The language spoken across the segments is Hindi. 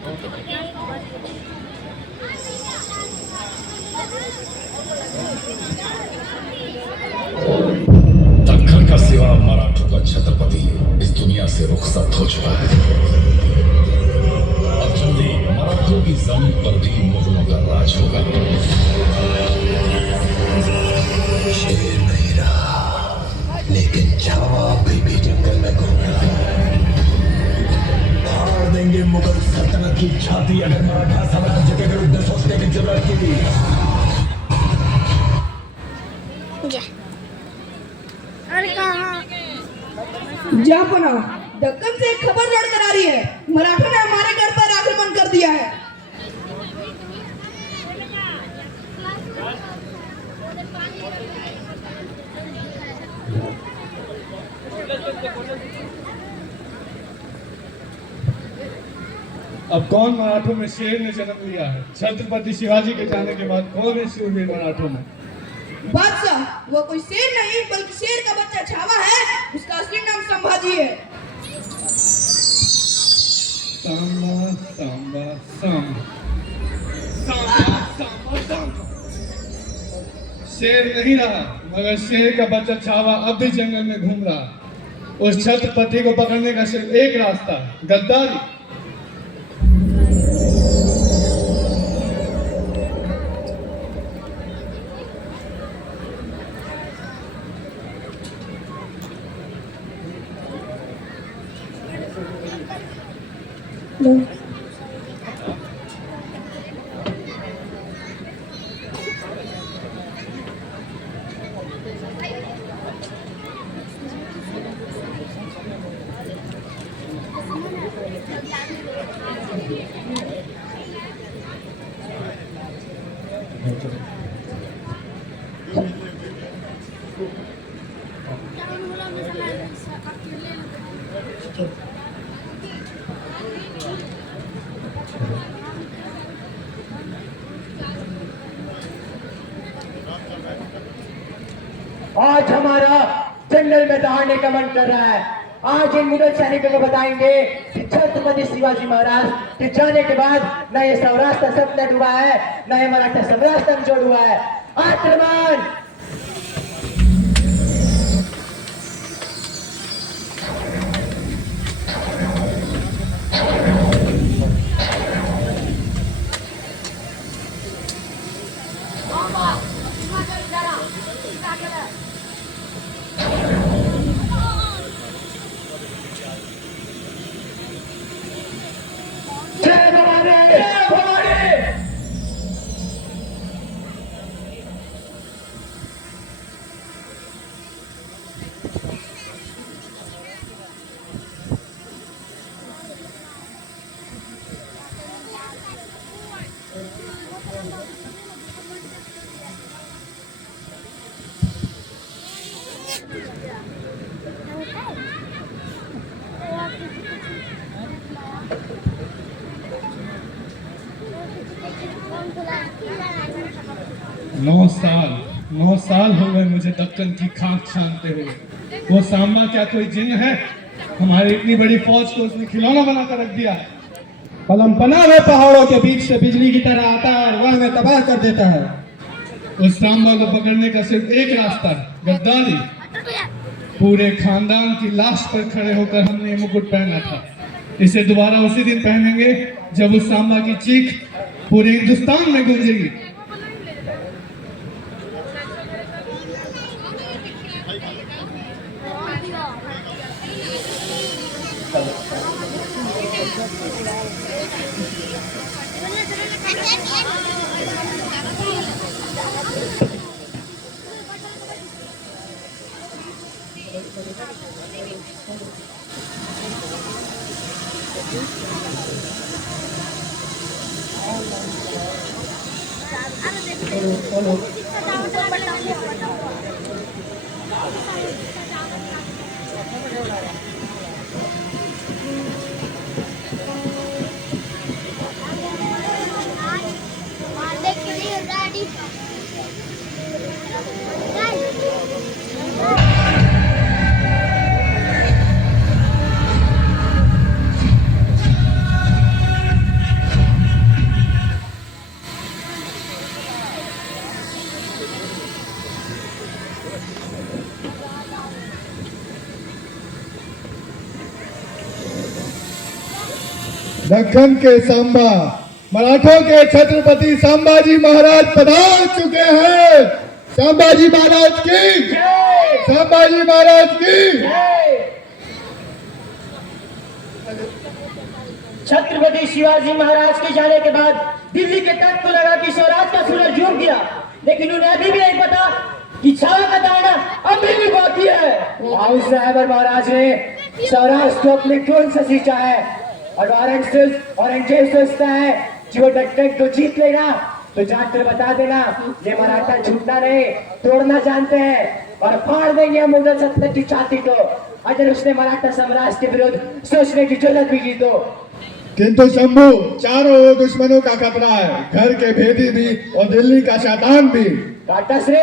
दक्कन का सिवा मराठों का छत्रपति इस दुनिया से रुखसत हो चुका है। अब जल्दी मराठों की जमीन पर भी मुगलों का राज होगा। शेर नहीं रहा, लेकिन छावा अभी भी जंगल में घूम रहा है। फाड़ देंगे मुगल सल्तनत की छाती अगर मराठा साम्राज्य के विरुद्ध सोचने की जरूरत की। जापना, दक्कन से एक खबर लड़कर आ रही है। मराठों ने हमारे गढ़ पर आक्रमण कर दिया है। अब कौन मराठों में शेर ने जन्म लिया है? छत्रपति शिवाजी के जाने के बाद कौन है शूरवीर मराठों में? बादशाह, वो कोई शेर नहीं बल्कि शेर का बच्चा छावा है। उसका असली नाम संभाजी है। सांबा सांबा सांबा सांबा सांबा सांबा। शेर नहीं रहा, मगर शेर का बच्चा छावा अब भी जंगल में घूम रहा। उस छत्रपति को पकड़ने का सिर्फ एक रास्ता, गद्दारी। आज हमारा जंगल में दहाड़ने का मन कर रहा है। आज इन मुगल सैनिकों को बताएंगे कि छत्रपति शिवाजी महाराज के जाने के बाद न ये सौराष्ट्र सपने डूबा है, न ये मराठा सौराष्ट्र में जोड़ हुआ है। आक्रमण! नौ साल हो गए मुझे दक्कन की खाक छानते हुए। वो सांबा क्या कोई जिन्न है? हमारी इतनी बड़ी फौज को उसने खिलौना बनाकर रख दिया है। पलमपना में पहाड़ों के बीच से बिजली की तरह आता है और वह हमें तबाह कर देता है। उस सांबा को पकड़ने का सिर्फ एक रास्ता है, गद्दारी। पूरे खानदान की लाश पर खड़े होकर हमने ये मुकुट पहना था। इसे दोबारा उसी दिन पहनेंगे जब उस सांबा की चीख पूरे हिंदुस्तान में गूंजेगी। दक्कन के सांबा मराठों के छत्रपति संभाजी महाराज पधार चुके हैं। संभाजी महाराज की जय। संभाजी महाराज की जय। छत्रपति शिवाजी महाराज के जाने के बाद दिल्ली के तख्त को लगा कि स्वराज का सूरज डूब गया, लेकिन उन्हें अभी भी नहीं पता कि छावा का दाना अभी भी बाकी है। हाउस साहब महाराज ने स्वराज को अपने खून से सींचा है और औरंगजेब सोचता है कि वो डक्कन को जीत लेगा तो जाकर बता देना ये मराठा झूठना नहीं तोड़ना जानते हैं और फाड़ देंगे मुगल सल्तनत की छाती को अगर उसने मराठा साम्राज्य के विरुद्ध सोचने की जरूरत भी की तो। किंतु शंभू चारों ओर दुश्मनों का खतरा है, घर के भेदी भी और दिल्ली का शैतान भी। काटा श्री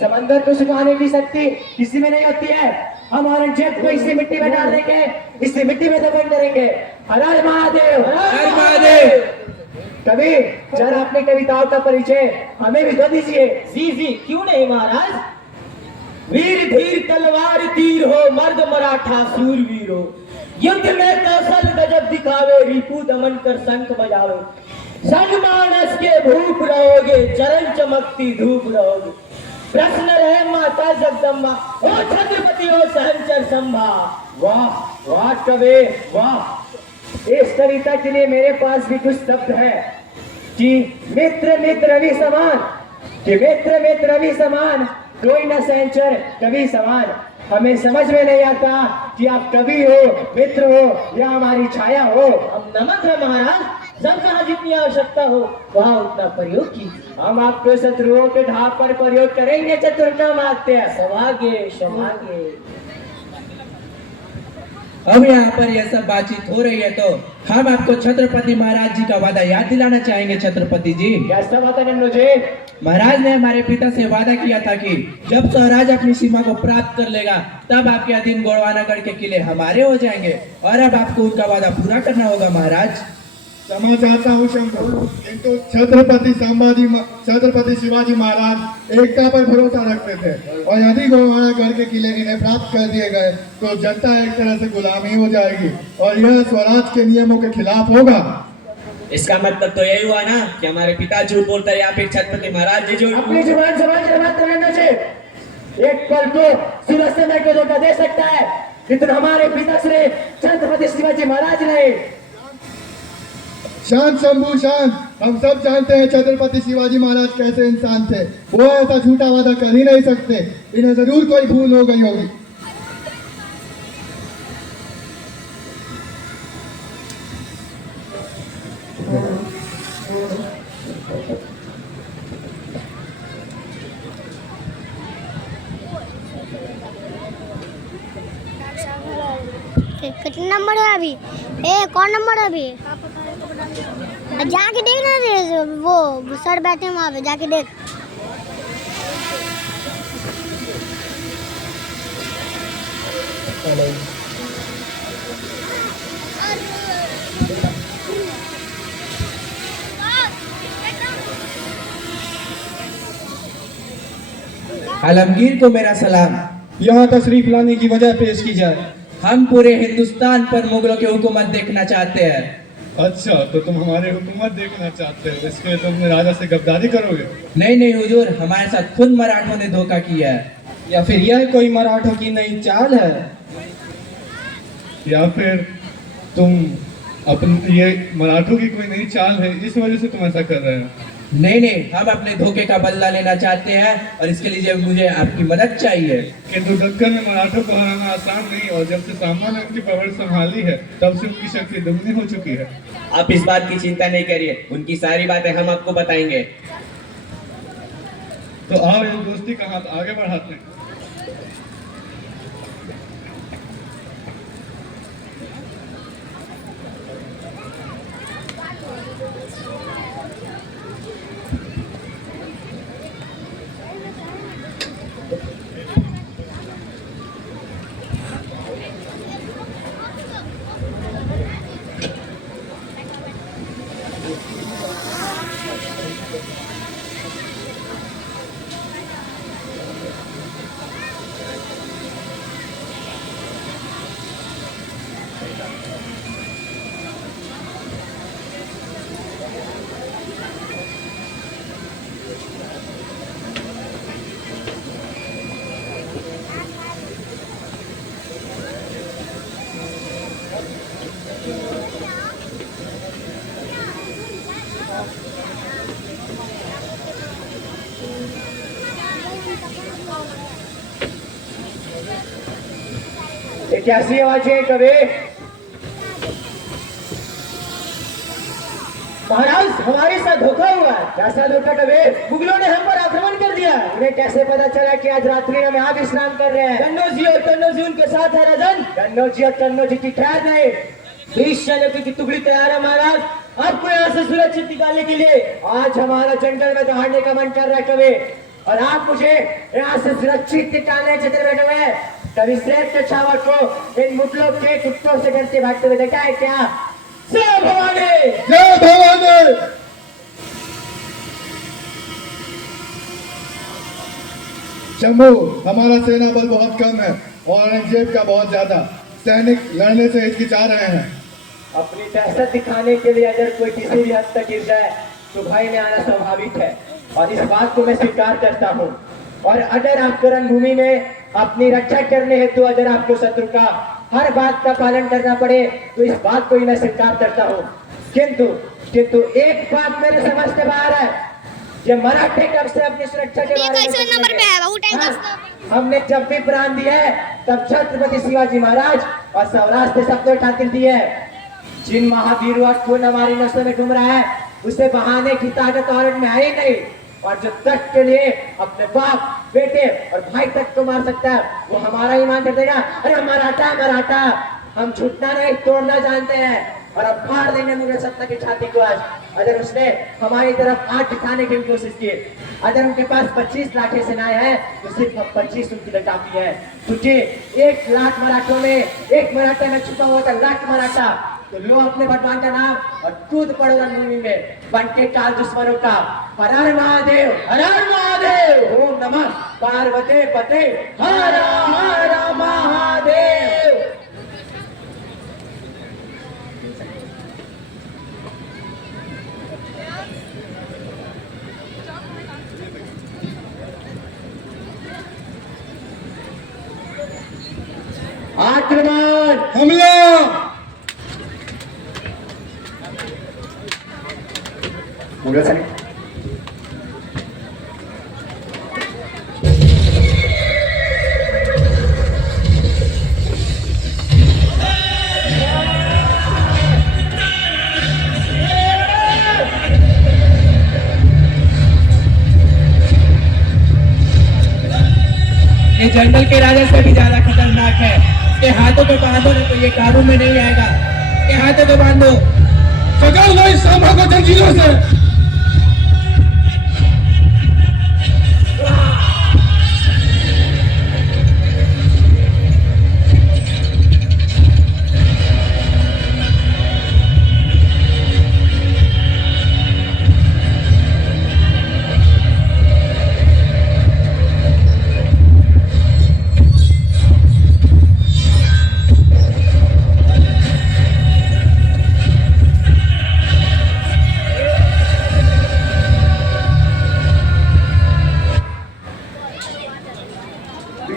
समंदर को सुखाने की शक्ति किसी में नहीं होती है। हम औरंगजेब को इसी मिट्टी में डाल देंगे, इसी मिट्टी में दफन करेंगे। हर हर महादेव, हर महादेव। कवि जरा अपनी कविताओं का परिचय हमें भी तो दीजिए। जी क्यों नहीं महाराज। वीर धीर तलवार तीर हो, मर्द मराठा सूरवीर हो, युद्ध में कौशल गजब दिखावे, रिपु दमन कर शंख बजावे, संग मानस के भूप रहोगे, चरण चमकती धूप रहोगे, प्रश्न रहे माता जगदम्बा, ओ छत्रपति हो सहनचर संभा। वाह वाह कवि वाह। इस कविता के लिए मेरे पास भी कुछ शब्द है कि मित्र मित्र रवि समान, कि मित्र मित्र रवि समान, कोई न सहनचर कवि समान। हमें समझ में नहीं आता कि आप कवि हो, मित्र हो या हमारी छाया हो। अब नमक है महाराज, जब जहाँ जितनी आवश्यकता हो वहाँ उतना प्रयोग कीजिए। हम आपको शत्रुओं के ढाप पर प्रयोग करेंगे चतुर्नाम आत्या। सौभाग्य सौभाग्य। अब यहाँ पर यह सब बातचीत हो रही है तो हम आपको छत्रपति महाराज जी का वादा याद दिलाना चाहेंगे। छत्रपति जी, कैसा वादा नन्नू जी? महाराज ने हमारे पिता से वादा किया था कि जब स्वराज अपनी सीमा को प्राप्त कर लेगा तब आपके अधीन गोड़वानागढ़ के किले हमारे हो जाएंगे और अब आपको उनका वादा पूरा करना होगा। महाराज क्षमा चाहता हूँ शंभू, किंतु छत्रपति शिवाजी महाराज एकता पर भरोसा रखते थे और यदि गोड़वानागढ़ के किले इन्हें प्राप्त कर दिए गए तो जनता एक तरह से गुलामी हो जाएगी और यह स्वराज के नियमों के खिलाफ होगा। इसका मतलब तो यही हुआ ना कि हमारे पिता झूठ बोलते हैं या फिर छत्रपति महाराज जी झूठ। अपनी जुबान संभाल कर बात करना चाहिए। एक पल को सूरज समय को धोखा दे सकता है, लेकिन हमारे पिता श्री छत्रपति शिवाजी महाराज ने। शांत शंभू शांत। हम सब जानते हैं छत्रपति शिवाजी महाराज कैसे इंसान थे। वो ऐसा झूठा वादा कर ही नहीं सकते। इन्हें जरूर कोई भूल हो गई होगी। कितने नंबर है अभी? कौन नंबर है अभी? जाके देख ना रे, वो सर बैठे वहाँ पे, जाके देख। आलमगीर को मेरा सलाम। यहाँ तशरीफ लाने की वजह पेश की जाए। हम पूरे हिंदुस्तान पर मुगलों की हुकूमत देखना चाहते हैं। अच्छा, तो तुम हमारे हुकूमत देखना चाहते हो, इसके लिए तुम राजा से गद्दारी करोगे? नहीं हुजूर, हमारे साथ खुद मराठों ने धोखा किया है। या फिर यह कोई मराठों की नई चाल है? या फिर तुम ये मराठों की कोई नई चाल है, इस वजह से तुम ऐसा कर रहे हो? नहीं, हम अपने धोखे का बदला लेना चाहते हैं और इसके लिए मुझे आपकी मदद चाहिए। किंतु दक्कन में मराठों को हराना आसान नहीं और जब से सांबा ने उनकी पकड़ संभाली है तब से उनकी शक्ति दुगनी हो चुकी है। आप इस बात की चिंता नहीं करिए, उनकी सारी बातें हम आपको बताएंगे। तो आओ इस दोस्ती का हाथ आगे बढ़ाते हैं। ये कैसी आवाज है कबीर? महाराज हमारे साथ धोखा हुआ है। कैसा धोखा कबीर? मुगलों ने हम पर आक्रमण कर दिया। उन्हें कैसे पता चला कि आज रात्रि हम यहाँ विश्राम कर रहे हैं? कन्नौजी और कन्नौजी उनके साथ है राजन। कन्नौजी और कन्नौजी की खैर नहीं। 20 सैनिकों की टुकड़ी तैयार है महाराज, आपको यहाँ से सुरक्षित निकालने के लिए। आज हमारा जंगल में दौड़ने का मन कर रहा है कबीर, और आप मुझे यहाँ से सुरक्षित निकालने के चक्कर बैठे हुए हैं। कभी श्रेष्ठ के छावर को इन मुगलों के कुत्तों से डरते भागते हुए देखा है क्या? जय भवानी। जय भवानी। शंभू, हमारा सेना बल बहुत कम है और औरंगजेब का बहुत ज्यादा। सैनिक लड़ने से हिचकिचा रहे हैं। अपनी दहशत दिखाने के लिए अगर कोई किसी भी हद तक गिर जाए तो भाई में आना स्वाभाविक है, और इस बात को मैं स्वीकार करता हूँ। और अगर आपको रणभूमि में अपनी रक्षा करने हेतु अगर आपको शत्रु का हर बात का पालन करना पड़े तो इस बात को ही मैं स्वीकार करता हूँ। किंतु एक बात मेरे समझ से बाहर है, ये मराठे कब से अपनी सुरक्षा के बारे में सोचेंगे? हमने जब भी प्राण दिया है तब छत्रपति शिवाजी महाराज और सौराष्ट्र सबको उठाकर दी है। जिन महावीरों और खून हमारी नस्ल में घूम रहा है उसे बहाने की ताकत औरत में है ही नहीं, और जो तक के लिए अपने बाप, बेटे और भाई तक को मार सकता है वो हमारा ईमान कर देगा। अरे मराठा है मराठा, हम छूटना नहीं तोड़ना जानते हैं, और अब फाड़ देंगे मुगल सत्ता की छाती को। आज अगर उसने हमारी तरफ आंख दिखाने की कोशिश की, अगर उनके पास 25 लाख सेनाएं हैं तो सिर्फ 25 उनकी काफी है, क्योंकि 1 लाख मराठों में एक मराठा में छुपा हुआ था लाख मराठा। तो लो अपने भगवान का नाम और कूद पड़ो रणभूमि में, बनके काल दुश्मनों का। हर हर महादेव, हर हर महादेव, ओम नमः पार्वती पते, हर हर महादेव। आक्रमण, हमला। मुगल सैनिक ये जंगल के राजा से भी ज्यादा खतरनाक है। के हाथों पे बांधो ना तो ये काबू में नहीं आएगा। के हाथों पे बांधो। जगाओ भाई सांभा को जंजीरों से।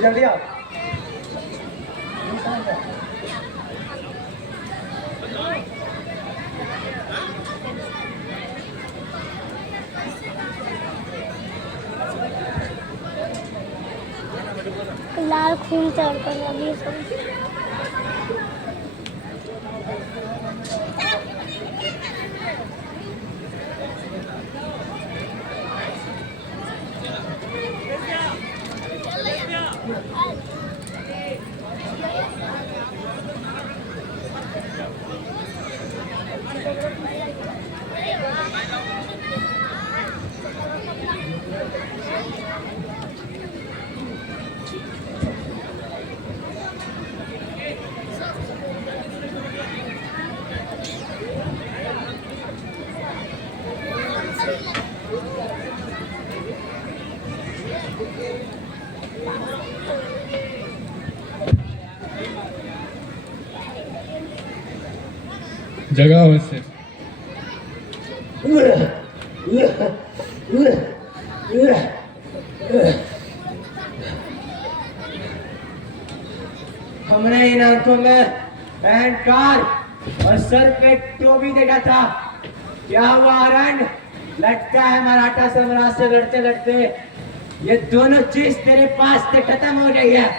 जल्दी आओ। लाल खून चढ़ कर अभी सब जगाओ इसे। हमने इन आंखों में अहंकार और सर पे टोपी देखा था। क्या हुआ हरण? लटका है मराठा साम्राज्य से लड़ते लड़ते। ये दोनों चीज तेरे पास से खत्म हो गई है।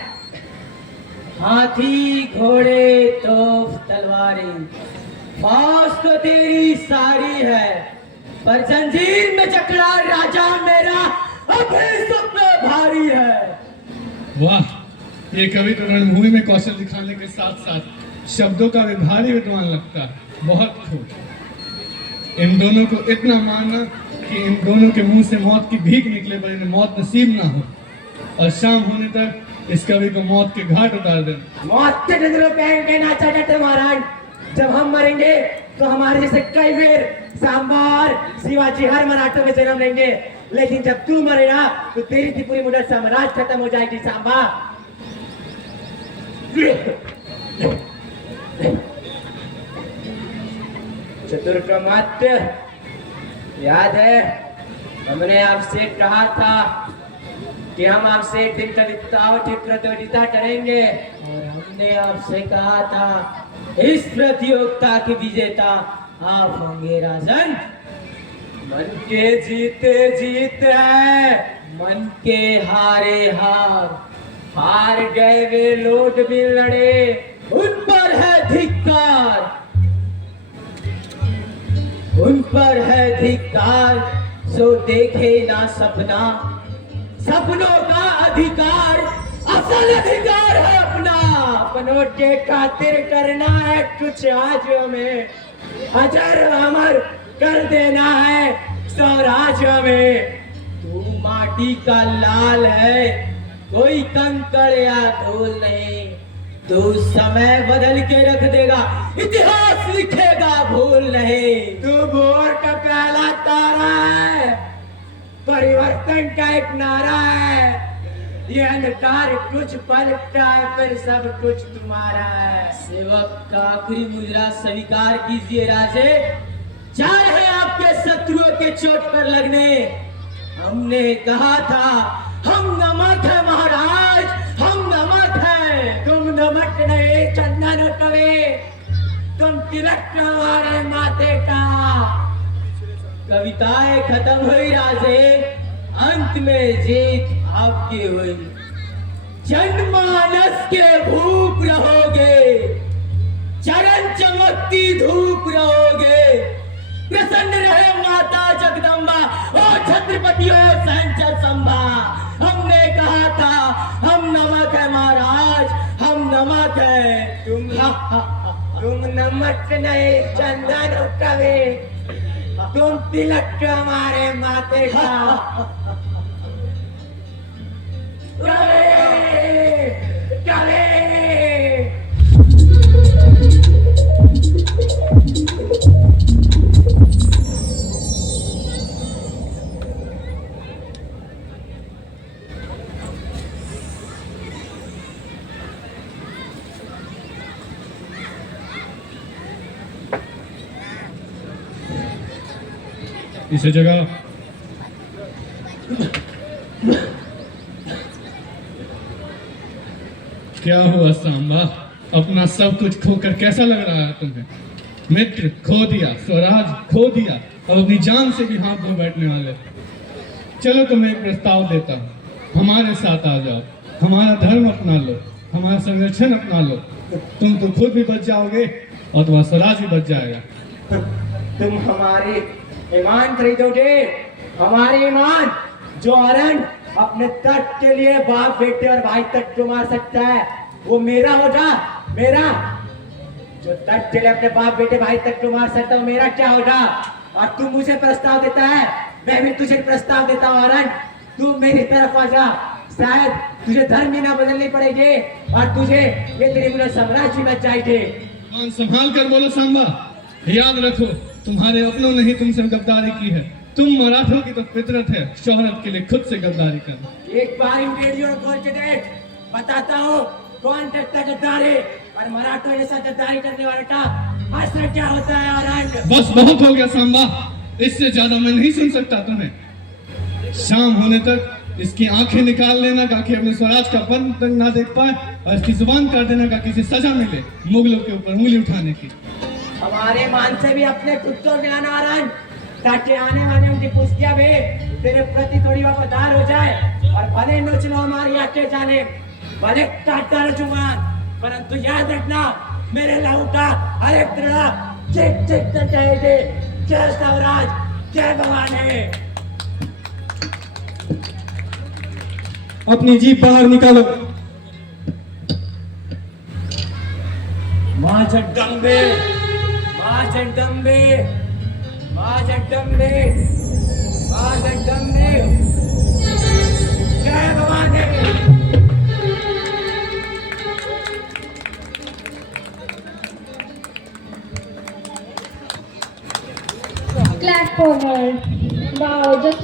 हाथी घोड़े तोप तलवारें, फौज तो तेरी सारी है, पर जंजीर में जकड़ा राजा मेरा अभी सब पे भारी है। वाह, ये कवि तो रणभूमि में कौशल दिखाने के साथ साथ शब्दों का भी भारी विद्वान लगता है। बहुत खूब। इन दोनों को इतना मानना कि इन दोनों के मुंह से मौत की भीख निकले पर इन्हें मौत नसीब ना हो, और शाम होने तक इस कवि को मौत के घाट उतार देना। मौत के डंडों पहन के नाचा जाते महाराज। जब हम मरेंगे तो हमारे जैसे कई वीर सांबा और शिवाजी हर मराठों में जन्म लेंगे, लेकिन जब तू मरेगा तो तेरी थी पूरी मुगल साम्राज्य खत्म हो जाएगी सांबा। चतुर्कमात्य, याद है हमने आपसे कहा था कि हम आपसे एक दिन की प्रतियोगिता करेंगे, और हमने आपसे कहा था इस प्रतियोगिता के विजेता आप होंगे राजन। मन के जीते जीत है, मन के हारे हार, हार गए वे लोग भी लड़े, उन पर है धिक्कार, उन पर है धिक्कार। सो देखे ना सपना, सपनों का अधिकार, असल अधिकार है अपना। अपनों के खातिर करना है कुछ आज हमें, अजर अमर कर देना है स्वराज हमें। तू माटी का लाल है, कोई कंकड़ या धूल नहीं, तू समय बदल के रख देगा, इतिहास लिखेगा भूल नहीं। तू भोर का पहला तारा है, परिवर्तन का एक नारा है, ये अंधकार कुछ पलटता है फिर सब कुछ तुम्हारा है। सेवक का आखिरी मुद्रा स्वीकार कीजिए राजे, चाहे आपके शत्रुओं के चोट पर लगने। हमने कहा था हम नमक है महाराज, हम नमक है। तुम नमक नहीं चंदन कवे, तुम तिलक हमारे माथे का। कविताएं खत्म हुई राजे, अंत में जीत आपकी हुई। जनमानस के भूप रहोगे, चरण चमकती धूप रहोगे। प्रसन्न रहे माता जगदम्बा और छत्रपति और संचल संभा। हमने कहा था हम नमक है महाराज, हम नमक है। तुम नमक नहीं चंदन कवे, तुम तिलक हमारे माथे का। कवे, कवे। इसे जगह क्या हुआ सांबा, अपना सब कुछ खोकर कैसा लग रहा है तुम्हें? मित्र खो दिया, स्वराज खो दिया, और अपनी जान से भी हाथ धो बैठने वाले। चलो तुम्हें एक प्रस्ताव देता हूँ, हमारे साथ आ जाओ, हमारा धर्म अपना लो, हमारा संरक्षण अपना लो। तुम तो खुद भी बच जाओगे और तुम्हारा स्वराज भी बच जाएगा। तुम हमारे ईमान खरीदोगे, हमारे ईमान। जो अरण अपने तट के लिए बाप बेटे और भाई तट को मार सकता है वो मेरा होगा, मेरा। जो तट के लिए अपने बाप बेटे भाई तट को मार सकता है वो मेरा क्या होगा? और तू मुझे प्रस्ताव देता है, मैं भी तुझे प्रस्ताव देता हूँ अरण, तू मेरी तरफ आ जा। शायद तुझे धर्म ही ना बदलनी पड़ेगी और तुझे ये तेरी मुगल साम्राज्य में जाएगी। संभाल कर बोलो सांबा, याद रखो तुम्हारे अपनों ने ही तुमसे गद्दारी की है। तुम मराठों की तो फितरत है शोहरत के लिए खुद से गद्दारी करना। एक बार इन रेडियो खोल के देख, बताता हूँ कौन करता गद्दारी और मराठों जैसा गद्दारी करने वाले का असर क्या होता है। और बस बहुत हो गया सांबा, इससे ज्यादा मैं नहीं सुन सकता तुम्हें। शाम होने तक इसकी आंखें निकाल लेना ताकि अपने स्वराज का पन तक ना देख पाए, और इसकी जुबान कर देना ताकि इसे सजा मिले मुगलों के ऊपर उंगली उठाने की। हमारे मान से भी अपने खुद को मिलाना आरण, ताकि आने वाले उनकी पुस्तियां भी तेरे प्रति थोड़ी वफादार हो जाए। और भले नोच लो हमारी आंखें जाने, भले काटता रहो जुबान, परंतु याद रखना मेरे लाउटा हर एक दृढ़ा चिक चिक कर चाहिए। जय स्वराज, जय भवानी। अपनी जीप बाहर निकालो। माँ जगदम्बे, माँ जगदम्बे, माँ जगदम्बे, माँ जगदम्बे, जय Bhavani. Clap for her. Wow, just